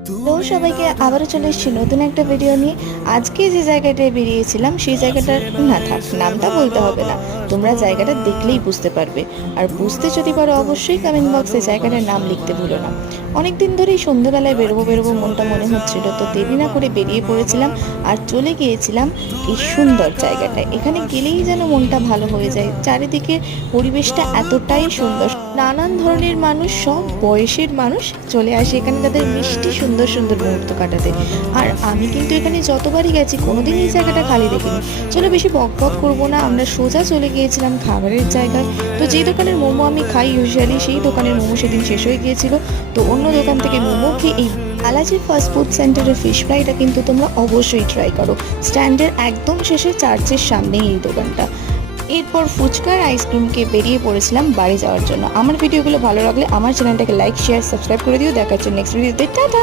তো সবাইকে আবারও চলে এসেছি নতুন একটা ভিডিও নিয়ে। আজকে যে জায়গাটায় বেরিয়েছিলাম সেই জায়গাটার না থাক, নামটা বলতে হবে না, তোমরা জায়গাটা দেখলেই বুঝতে পারবে। আর বুঝতে যদি পারো অবশ্যই কমেন্ট বক্সে জায়গাটার নাম লিখতে ভুলো না। অনেক দিন ধরেই সন্ধ্যেবেলায় বেরোবো মনটা মনে হচ্ছিল, তো দেরি না করে বেরিয়ে পড়েছিলাম আর চলে গিয়েছিলাম এই সুন্দর জায়গাটায়। এখানে গেলেই যেন মনটা ভালো হয়ে যায়, চারিদিকে পরিবেশটা এতটাই সুন্দর, নানান ধরনের মানুষ, সব বয়সের মানুষ চলে আসে এখানে তাদের মিষ্টি সুন্দর সুন্দর মুহূর্ত কাটাতে। আর আমি কিন্তু এখানে যতবারই গেছি কোনোদিন এই জায়গাটা খালি দেখিনি। চলো বেশি বক বক করবো না, আমরা সোজা চলে গিয়েছিলাম খাবারের জায়গায়। তো যেই দোকানের মোমো আমি খাই ইউজুয়ালি, সেই দোকানের মোমো সেদিন শেষ হয়ে গিয়েছিল, তো অন্য দোকান থেকে মোমো খেয়ে এই বালাজি ফাস্ট ফুড সেন্টারের ফিশ ফ্রাইটা কিন্তু তোমরা অবশ্যই ট্রাই করো। স্ট্যান্ডের একদম শেষে চার্চের সামনেই এই দোকানটা। এরপর ফুচকার আইসক্রিমকে বেরিয়ে পড়েছিলাম বাড়ি যাওয়ার জন্য। আমার ভিডিওগুলো ভালো লাগলে আমার চ্যানেলটাকে লাইক শেয়ার সাবস্ক্রাইব করে দিও। দেখা হচ্ছে নেক্সট ভিডিওতে। টাটা।